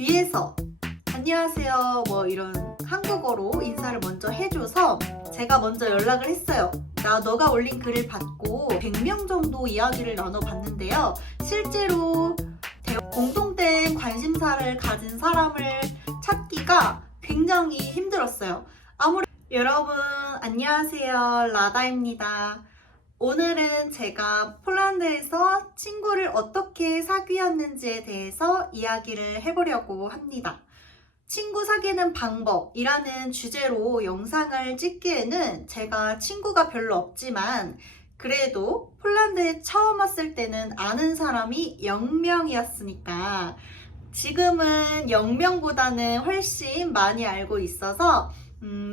뒤에서 안녕하세요 뭐 이런 한국어로 인사를 먼저 해줘서 제가 먼저 연락을 했어요. 너가 올린 글을 받고 100명 정도 이야기를 나눠봤는데요. 실제로 공통된 관심사를 가진 사람을 찾기가 굉장히 힘들었어요. 여러분 안녕하세요, 라다입니다. 오늘은 제가 폴란드에서 친구를 어떻게 사귀었는지에 대해서 이야기를 해보려고 합니다. 친구 사귀는 방법이라는 주제로 영상을 찍기에는 제가 친구가 별로 없지만 그래도 폴란드에 처음 왔을 때는 아는 사람이 0명이었으니까 지금은 0명보다는 훨씬 많이 알고 있어서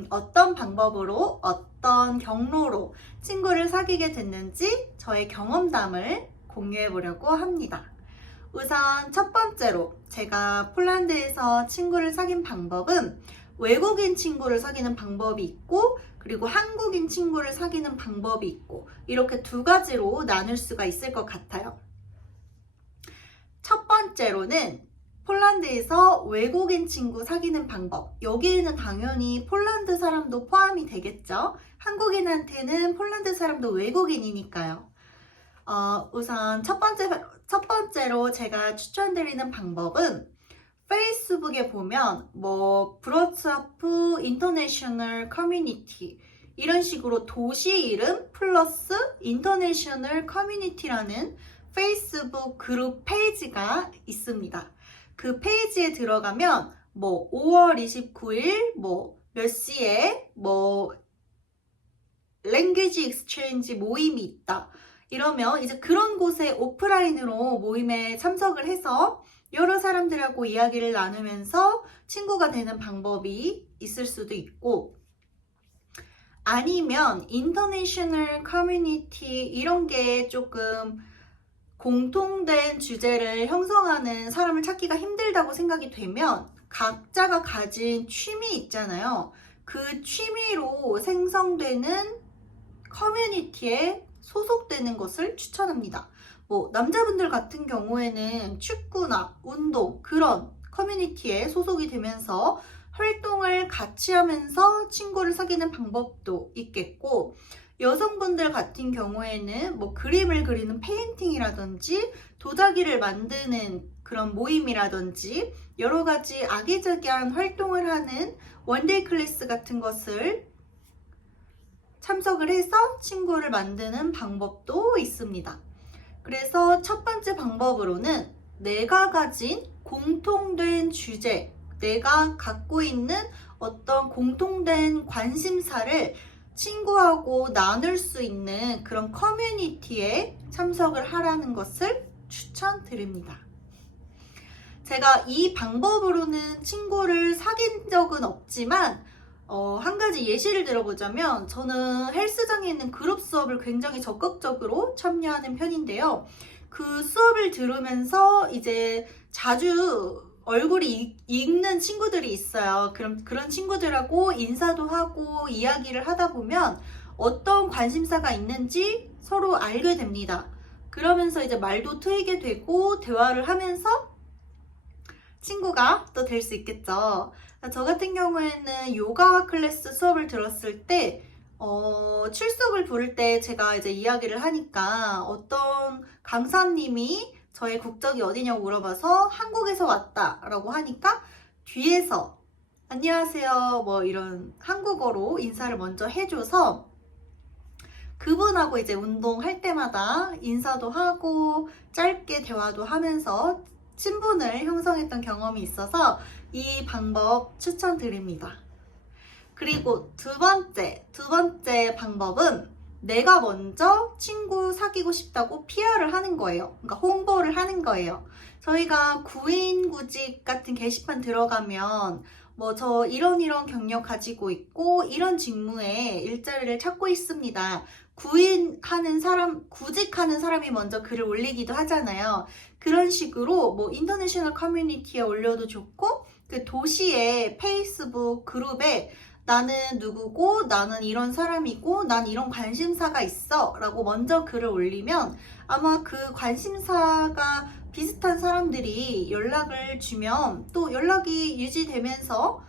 어떤 방법으로 어떤 경로로 친구를 사귀게 됐는지 저의 경험담을 공유해 보려고 합니다. 우선 첫 번째로 제가 폴란드에서 친구를 사귄 방법은 외국인 친구를 사귀는 방법이 있고 그리고 한국인 친구를 사귀는 방법이 있고 이렇게 두 가지로 나눌 수가 있을 것 같아요. 첫 번째로는 폴란드에서 외국인 친구 사귀는 방법. 여기에는 당연히 폴란드 사람도 포함이 되겠죠. 한국인한테는 폴란드 사람도 외국인이니까요. 우선 첫 번째로 제가 추천드리는 방법은 페이스북에 보면 브로츠아프 인터내셔널 커뮤니티 이런 식으로 도시 이름 플러스 인터내셔널 커뮤니티라는 페이스북 그룹 페이지가 있습니다. 그 페이지에 들어가면 5월 29일 몇 시에 랭귀지 익스체인지 모임이 있다. 이러면 이제 그런 곳에 오프라인으로 모임에 참석을 해서 여러 사람들하고 이야기를 나누면서 친구가 되는 방법이 있을 수도 있고 아니면 인터내셔널 커뮤니티 이런 게 조금 공통된 주제를 형성하는 사람을 찾기가 힘들다고 생각이 되면 각자가 가진 취미 있잖아요. 그 취미로 생성되는 커뮤니티에 소속되는 것을 추천합니다. 남자분들 같은 경우에는 축구나 운동 그런 커뮤니티에 소속이 되면서 활동을 같이 하면서 친구를 사귀는 방법도 있겠고 여성분들 같은 경우에는 그림을 그리는 페인팅이라든지 도자기를 만드는 그런 모임이라든지 여러 가지 아기자기한 활동을 하는 원데이 클래스 같은 것을 참석을 해서 친구를 만드는 방법도 있습니다. 그래서 첫 번째 방법으로는 내가 가진 공통된 주제, 내가 갖고 있는 어떤 공통된 관심사를 친구하고 나눌 수 있는 그런 커뮤니티에 참석을 하라는 것을 추천드립니다. 제가 이 방법으로는 친구를 사귄 적은 없지만 한 가지 예시를 들어보자면 저는 헬스장에 있는 그룹 수업을 굉장히 적극적으로 참여하는 편인데요. 그 수업을 들으면서 이제 자주 얼굴이 익는 친구들이 있어요. 그런 친구들하고 인사도 하고 이야기를 하다 보면 어떤 관심사가 있는지 서로 알게 됩니다. 그러면서 이제 말도 트이게 되고 대화를 하면서 친구가 또 될 수 있겠죠. 저 같은 경우에는 요가 클래스 수업을 들었을 때 출석을 부를 때 제가 이제 이야기를 하니까 어떤 강사님이 저의 국적이 어디냐고 물어봐서 한국에서 왔다라고 하니까 뒤에서 안녕하세요 이런 한국어로 인사를 먼저 해줘서 그분하고 이제 운동할 때마다 인사도 하고 짧게 대화도 하면서 친분을 형성했던 경험이 있어서 이 방법 추천드립니다. 그리고 두 번째 방법은 내가 먼저 친구 사귀고 싶다고 PR을 하는 거예요. 그러니까 홍보를 하는 거예요. 저희가 구인구직 같은 게시판 들어가면 저 이런 경력 가지고 있고 이런 직무에 일자리를 찾고 있습니다. 구직하는 사람이 먼저 글을 올리기도 하잖아요. 그런 식으로 인터내셔널 커뮤니티에 올려도 좋고 그 도시의 페이스북 그룹에 나는 누구고 나는 이런 사람이고 난 이런 관심사가 있어 라고 먼저 글을 올리면 아마 그 관심사가 비슷한 사람들이 연락을 주면 또 연락이 유지되면서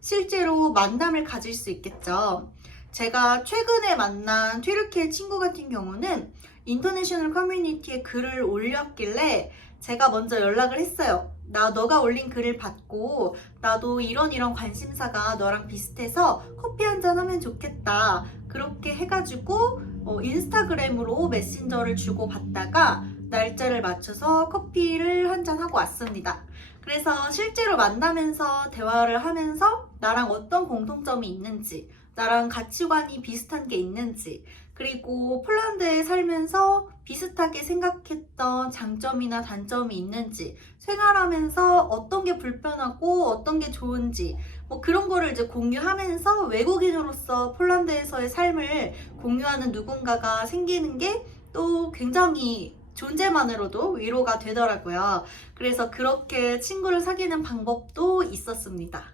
실제로 만남을 가질 수 있겠죠. 제가 최근에 만난 튀르키예 친구 같은 경우는 인터내셔널 커뮤니티에 글을 올렸길래 제가 먼저 연락을 했어요. 너가 올린 글을 받고 나도 이런 관심사가 너랑 비슷해서 커피 한잔 하면 좋겠다. 그렇게 해가지고 인스타그램으로 메신저를 주고 받다가 날짜를 맞춰서 커피를 한잔 하고 왔습니다. 그래서 실제로 만나면서 대화를 하면서 나랑 어떤 공통점이 있는지, 나랑 가치관이 비슷한 게 있는지, 그리고 폴란드에 살면서 비슷하게 생각했던 장점이나 단점이 있는지, 생활하면서 어떤 게 불편하고 어떤 게 좋은지, 그런 거를 이제 공유하면서 외국인으로서 폴란드에서의 삶을 공유하는 누군가가 생기는 게 또 굉장히 존재만으로도 위로가 되더라고요. 그래서 그렇게 친구를 사귀는 방법도 있었습니다.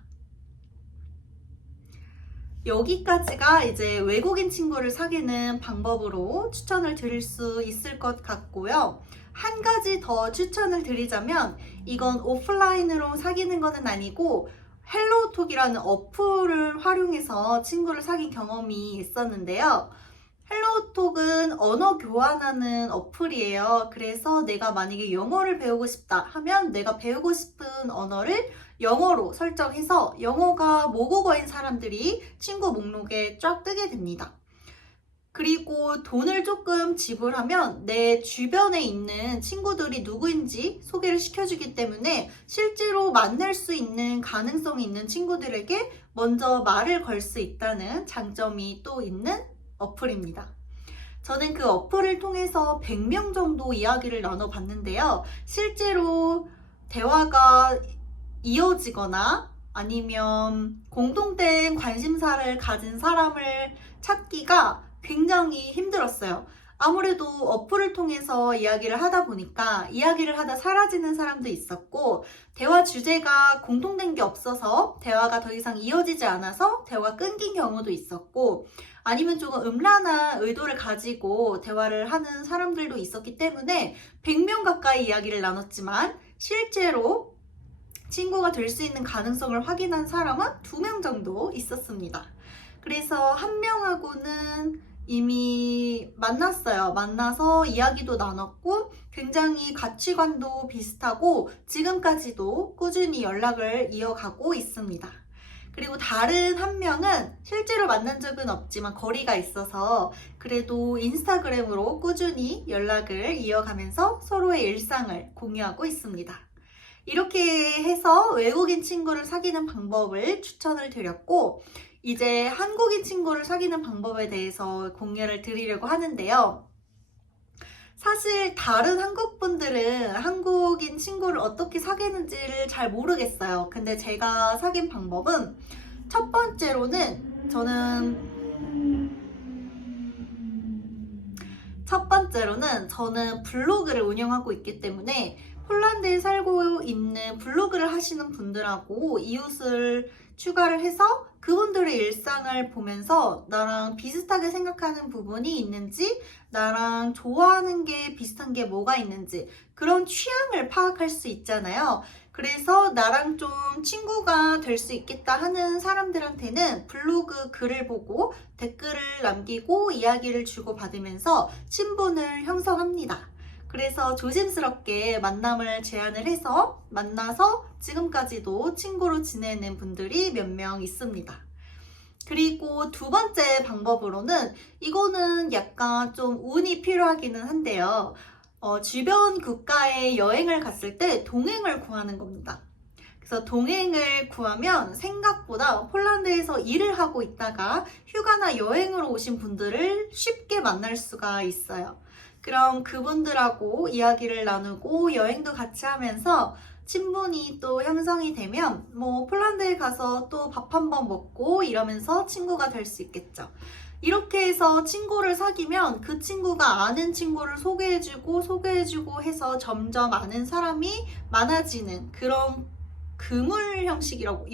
여기까지가 이제 외국인 친구를 사귀는 방법으로 추천을 드릴 수 있을 것 같고요. 한 가지 더 추천을 드리자면 이건 오프라인으로 사귀는 거는 아니고 헬로우톡이라는 어플을 활용해서 친구를 사귄 경험이 있었는데요. 헬로우톡은 언어 교환하는 어플이에요. 그래서 내가 만약에 영어를 배우고 싶다 하면 내가 배우고 싶은 언어를 영어로 설정해서 영어가 모국어인 사람들이 친구 목록에 쫙 뜨게 됩니다. 그리고 돈을 조금 지불하면 내 주변에 있는 친구들이 누구인지 소개를 시켜주기 때문에 실제로 만날 수 있는 가능성이 있는 친구들에게 먼저 말을 걸 수 있다는 장점이 또 있는 어플입니다. 저는 그 어플을 통해서 100명 정도 이야기를 나눠봤는데요. 실제로 대화가 이어지거나 아니면 공통된 관심사를 가진 사람을 찾기가 굉장히 힘들었어요. 아무래도 어플을 통해서 이야기를 하다 보니까 이야기를 하다 사라지는 사람도 있었고 대화 주제가 공통된 게 없어서 대화가 더 이상 이어지지 않아서 대화가 끊긴 경우도 있었고 아니면 조금 음란한 의도를 가지고 대화를 하는 사람들도 있었기 때문에 100명 가까이 이야기를 나눴지만 실제로 친구가 될 수 있는 가능성을 확인한 사람은 2명 정도 있었습니다. 그래서 한 명하고는 이미 만났어요. 만나서 이야기도 나눴고 굉장히 가치관도 비슷하고 지금까지도 꾸준히 연락을 이어가고 있습니다. 그리고 다른 한 명은 실제로 만난 적은 없지만 거리가 있어서 그래도 인스타그램으로 꾸준히 연락을 이어가면서 서로의 일상을 공유하고 있습니다. 이렇게 해서 외국인 친구를 사귀는 방법을 추천을 드렸고 이제 한국인 친구를 사귀는 방법에 대해서 공유를 드리려고 하는데요. 사실 다른 한국 분들은 한국인 친구를 어떻게 사귀는지를 잘 모르겠어요. 근데 제가 사귄 방법은 첫 번째로는 저는 블로그를 운영하고 있기 때문에 폴란드에 살고 있는 블로그를 하시는 분들하고 이웃을 추가를 해서 그분들의 일상을 보면서 나랑 비슷하게 생각하는 부분이 있는지 나랑 좋아하는 게 비슷한 게 뭐가 있는지 그런 취향을 파악할 수 있잖아요. 그래서 나랑 좀 친구가 될 수 있겠다 하는 사람들한테는 블로그 글을 보고 댓글을 남기고 이야기를 주고받으면서 친분을 형성합니다. 그래서 조심스럽게 만남을 제안을 해서 만나서 지금까지도 친구로 지내는 분들이 몇 명 있습니다. 그리고 두 번째 방법으로는 이거는 약간 좀 운이 필요하기는 한데요. 주변 국가에 여행을 갔을 때 동행을 구하는 겁니다. 그래서 동행을 구하면 생각보다 폴란드에서 일을 하고 있다가 휴가나 여행으로 오신 분들을 쉽게 만날 수가 있어요. 그럼 그분들하고 이야기를 나누고 여행도 같이 하면서 친분이 또 형성이 되면 폴란드에 가서 또 밥 한번 먹고 이러면서 친구가 될 수 있겠죠. 이렇게 해서 친구를 사귀면 그 친구가 아는 친구를 소개해주고 해서 점점 아는 사람이 많아지는 그런 그물 형식이라고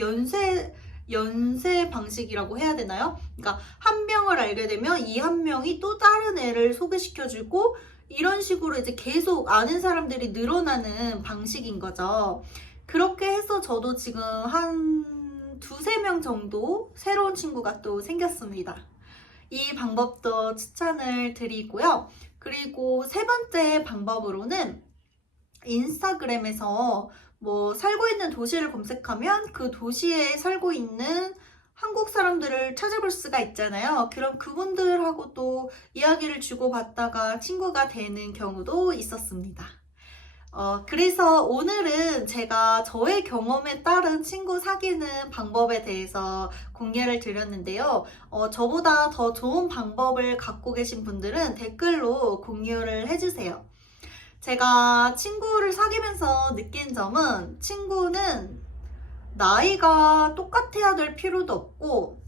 연쇄 방식이라고 해야 되나요? 그러니까 한 명을 알게 되면 이 한 명이 또 다른 애를 소개시켜주고 이런 식으로 이제 계속 아는 사람들이 늘어나는 방식인 거죠. 그렇게 해서 저도 지금 한 두세 명 정도 새로운 친구가 또 생겼습니다. 이 방법도 추천을 드리고요. 그리고 세 번째 방법으로는 인스타그램에서 뭐 살고 있는 도시를 검색하면 그 도시에 살고 있는 한국 사람들을 찾아볼 수가 있잖아요. 그럼 그분들하고 또 이야기를 주고받다가 친구가 되는 경우도 있었습니다. 그래서 오늘은 제가 저의 경험에 따른 친구 사귀는 방법에 대해서 공개를 드렸는데요. 저보다 더 좋은 방법을 갖고 계신 분들은 댓글로 공유를 해주세요. 제가 친구를 사귀면서 느낀 점은 친구는 나이가 똑같아야 될 필요도 없고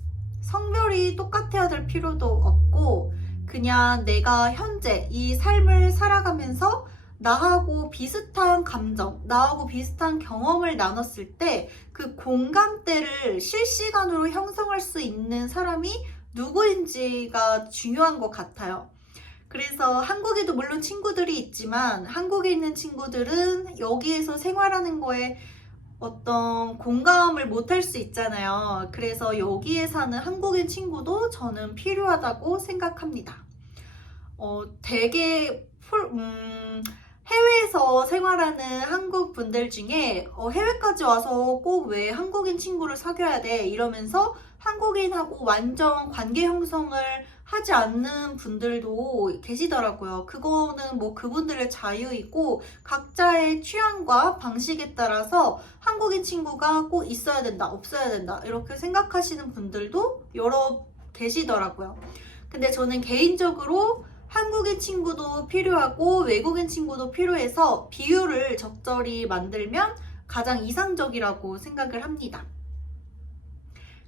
성별이 똑같아야 될 필요도 없고 그냥 내가 현재 이 삶을 살아가면서 나하고 비슷한 감정, 나하고 비슷한 경험을 나눴을 때 그 공감대를 실시간으로 형성할 수 있는 사람이 누구인지가 중요한 것 같아요. 그래서 한국에도 물론 친구들이 있지만 한국에 있는 친구들은 여기에서 생활하는 거에 어떤 공감을 못할 수 있잖아요. 그래서 여기에 사는 한국인 친구도 저는 필요하다고 생각합니다. 되게 해외에서 생활하는 한국 분들 중에 해외까지 와서 꼭 왜 한국인 친구를 사귀어야 돼 이러면서 한국인하고 완전 관계 형성을 하지 않는 분들도 계시더라고요. 그거는 뭐 그분들의 자유이고 각자의 취향과 방식에 따라서 한국인 친구가 꼭 있어야 된다, 없어야 된다 이렇게 생각하시는 분들도 여러 계시더라고요. 근데 저는 개인적으로 한국인 친구도 필요하고 외국인 친구도 필요해서 비율을 적절히 만들면 가장 이상적이라고 생각을 합니다.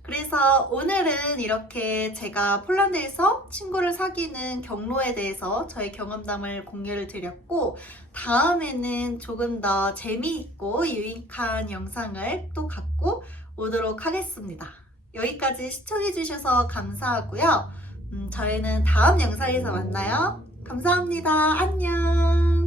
그래서 오늘은 이렇게 제가 폴란드에서 친구를 사귀는 경로에 대해서 저의 경험담을 공유를 드렸고 다음에는 조금 더 재미있고 유익한 영상을 또 갖고 오도록 하겠습니다. 여기까지 시청해주셔서 감사하고요. 저희는 다음 영상에서 만나요. 감사합니다. 안녕.